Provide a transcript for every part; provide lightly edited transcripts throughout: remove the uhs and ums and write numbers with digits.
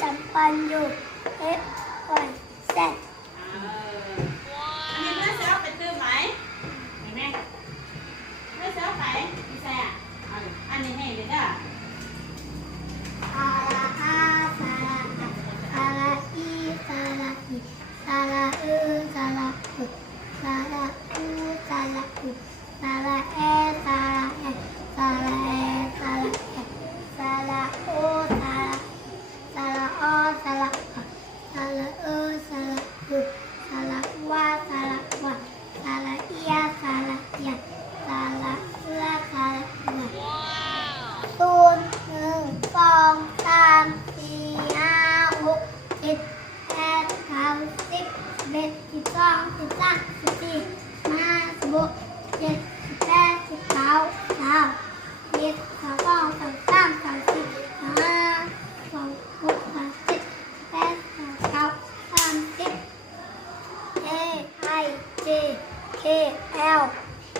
จำปันอยู่ F Y Z มีเพื่อนเซลเป็นตื้อไหมเห็นไหมเพื่อนเซลไปพี่แซ่อันนี้ให้เลยจ้ะซาลาอาซาลาอะซาลาอีซาลาอีซาลาซาลาอุซาลาอูซาลาอุซาลาแอซาลาแอซาลาแอซาลาแอซาลาโอซาลาซาลาอซาลาอะซาลาซาลาอุซาลาวาซาลาวาซาลาเอียซาลาเอียซาลาซาลาเอียศูนย์หนึ่งสองสามสี่ห้าหกเจ็ดแปดเก้าสิบ11 12 13 14 15 16 17 18 19 20 21 22 23 24 25 26 27 28 29 30 A I J K L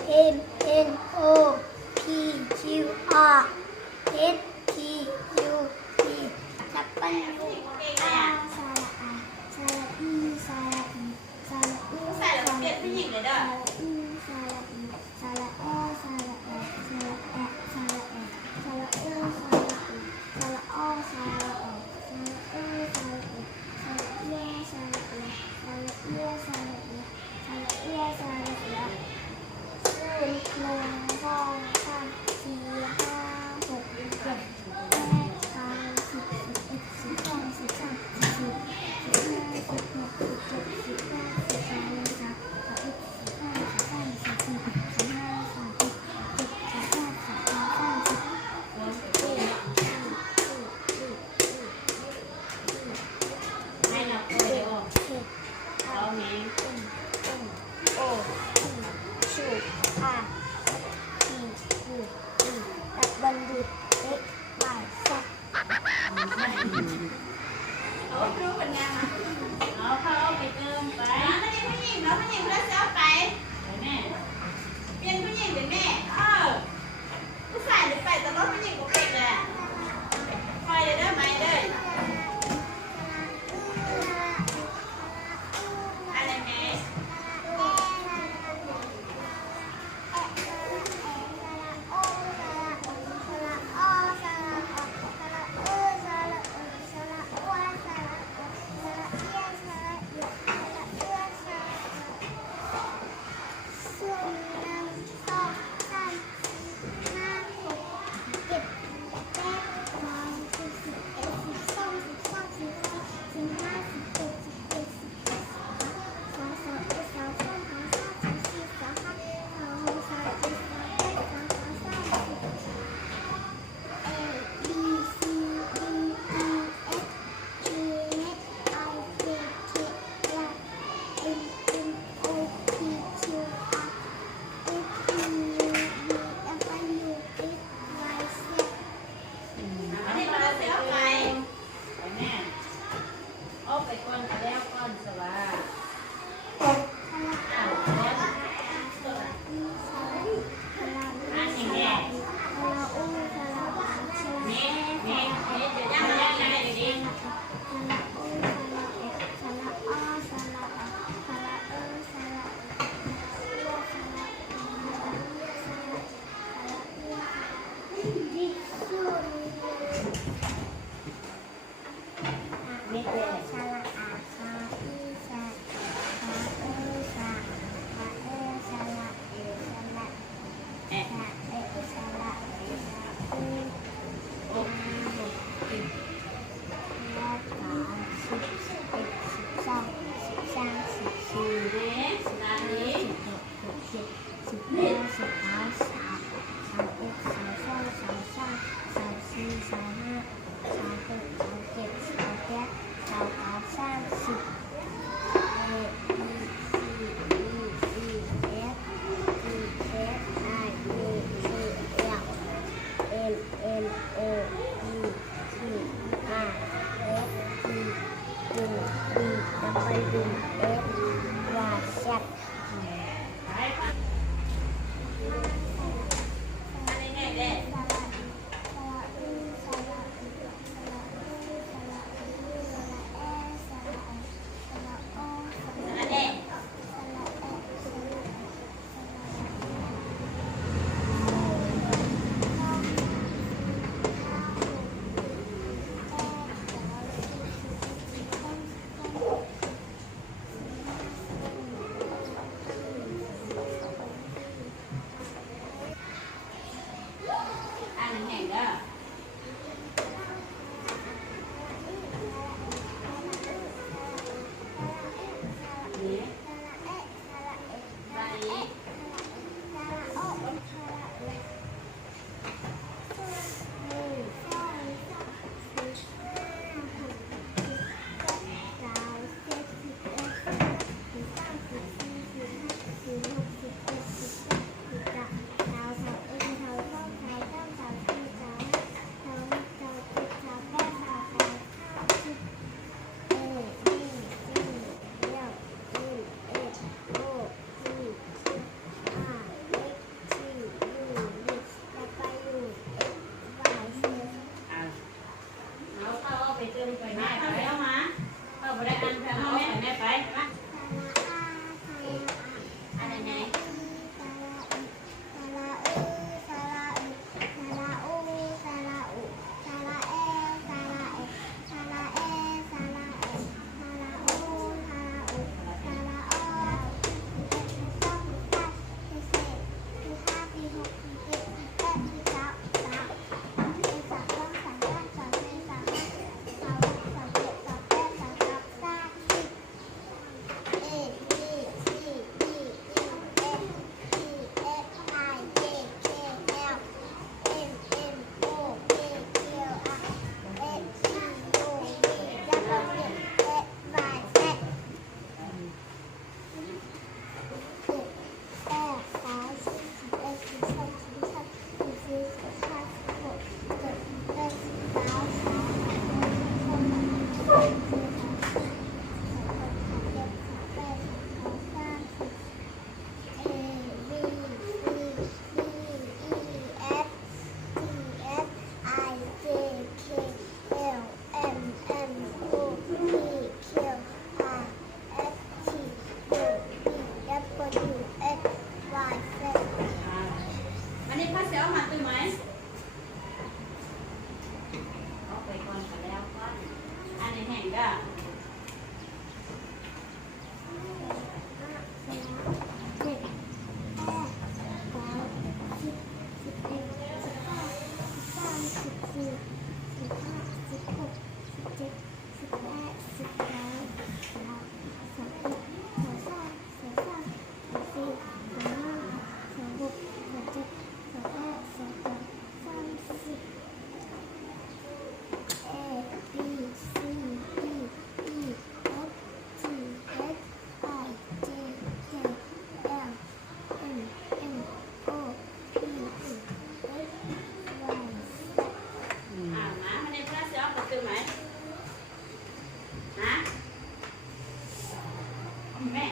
M N O P Q R S T U V จับปันลูกซาลาอาซาลาอีซาลาอีซาลาอู ใส่แล้วเปลี่ยนผู้หญิงเลยเด้อ ซาลาอีซาลาอซาลาแอซาลาแอซาลาแอซาลาอูซาลาอีซาลาอซาลาแอซาลาอูซาลาอีซาลาเอียซาลาเอียซาลาเอียซาลาเอียซาลาเอียซาลาเอียศูนย์หนึ่งสองสามสี่ห้าหกเจ็ดแปดเก้าสิบ11 12 W X Y Z อันนี้พาเซลมาตื่นไหมเอาไปก่อนกันแล้วก่อนอันนี้แห้งก็มาอันนี้พาเซลมาตื่นไหม